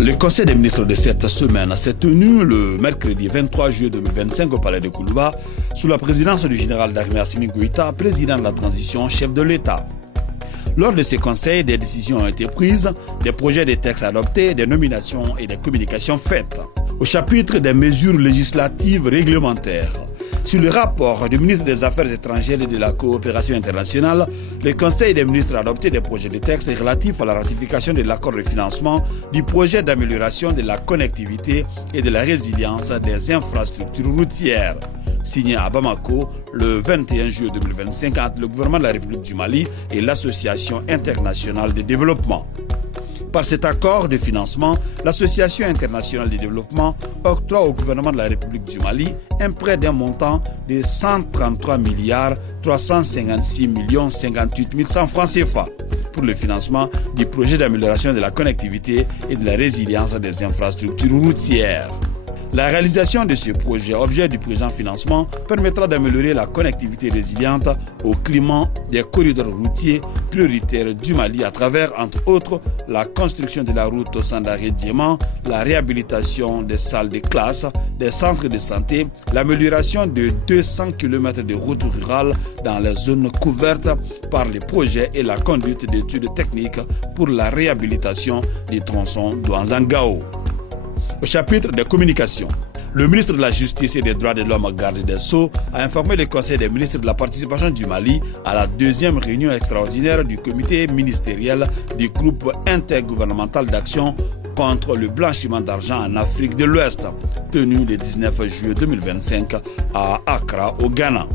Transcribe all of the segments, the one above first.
Le Conseil des ministres de cette semaine s'est tenu le mercredi 23 juillet 2025 au Palais de Koulouba sous la présidence du général d'armée Assimi Goïta, président de la transition, chef de l'État. Lors de ces conseils, des décisions ont été prises, des projets de textes adoptés, des nominations et des communications faites. Au chapitre des mesures législatives réglementaires, sur le rapport du ministre des Affaires étrangères et de la coopération internationale, le Conseil des ministres a adopté des projets de textes relatifs à la ratification de l'accord de financement du projet d'amélioration de la connectivité et de la résilience des infrastructures routières, signé à Bamako le 21 juillet 2025 entre le gouvernement de la République du Mali et l'Association internationale de développement. Par cet accord de financement, l'Association internationale de développement octroie au gouvernement de la République du Mali un prêt d'un montant de 133 356 58 100 francs CFA pour le financement du projet d'amélioration de la connectivité et de la résilience des infrastructures routières. La réalisation de ce projet, objet du présent financement, permettra d'améliorer la connectivité résiliente au climat des corridors routiers prioritaires du Mali à travers, entre autres, la construction de la route Sandaré-Diéman, la réhabilitation des salles de classe, des centres de santé, l'amélioration de 200 km de routes rurales dans les zones couvertes par les projets et la conduite d'études techniques pour la réhabilitation des tronçons d'Ouanzangao. Au chapitre des communications, le ministre de la Justice et des Droits de l'Homme, garde des Sceaux, a informé le Conseil des ministres de la participation du Mali à la deuxième réunion extraordinaire du comité ministériel du groupe intergouvernemental d'action contre le blanchiment d'argent en Afrique de l'Ouest, tenu le 19 juillet 2025 à Accra, au Ghana.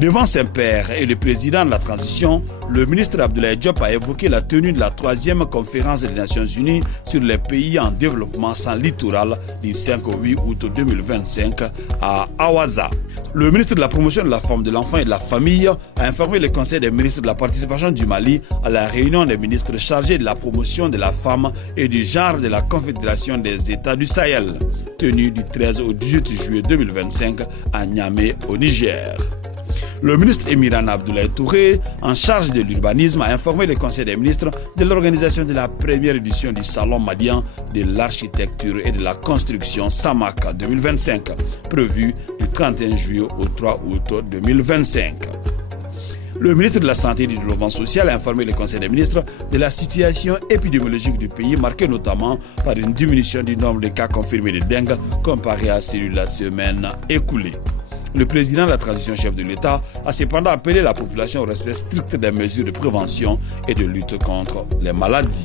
Devant ses pairs et le président de la transition, le ministre Abdoulaye Diop a évoqué la tenue de la 3e conférence des Nations Unies sur les pays en développement sans littoral du 5 au 8 août 2025 à Awaza. Le ministre de la Promotion de la Femme, de l'Enfant et de la Famille a informé le Conseil des ministres de la participation du Mali à la réunion des ministres chargés de la promotion de la femme et du genre de la Confédération des États du Sahel, tenue du 13 au 18 juillet 2025 à Niamey, au Niger. Le ministre Emirane Abdoulaye Touré, en charge de l'urbanisme, a informé le Conseil des ministres de l'organisation de la première édition du Salon malien de l'architecture et de la construction SAMAC 2025, prévu du 31 juillet au 3 août 2025. Le ministre de la Santé et du Développement social a informé le Conseil des ministres de la situation épidémiologique du pays, marquée notamment par une diminution du nombre de cas confirmés de dengue comparé à celui de la semaine écoulée. Le président de la transition, chef de l'État, a cependant appelé la population au respect strict des mesures de prévention et de lutte contre les maladies.